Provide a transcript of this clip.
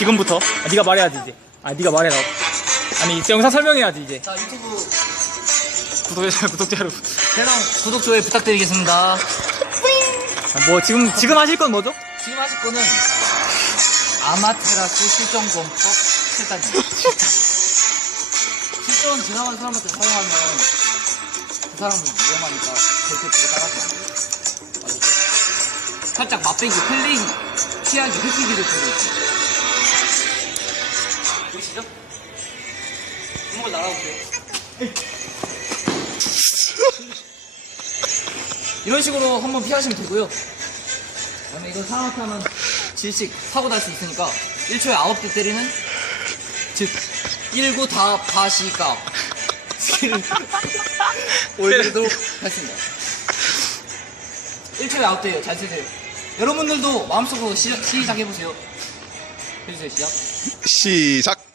지금부터 아, 네가 말해야지 이제 아 네가 말해라 아니 이제 영상 설명해야지 이제 자 유튜브 구독자 구독자 여러분 대상 구독 좋아요 부탁드리겠습니다. 아, 뭐 지금 지금 하실 건 뭐죠? 지금 하실 거는 아마테라스 실전권법 7단입니다. 실전 지나간 사람한테 사용하면 그 사람은 위험하니까 절대 그거 따라하지. 맞았죠? 살짝 맛배기, 플레이, 피하기, 흡기기를 보여주세요. 보이시죠? 이걸 날아오세요. 이런 식으로 한번 피하시면 되고요. 그다음에 이거 사람한테 하면 질식 사고 날 수 있으니까 1초에 9대 때리는 즉19다 스킬을 올리도록 하겠습니다 1초에 9대예요 잘 쓰세요 여러분들도 마음속으로 시, 시작해보세요 해주세요 시작 시작.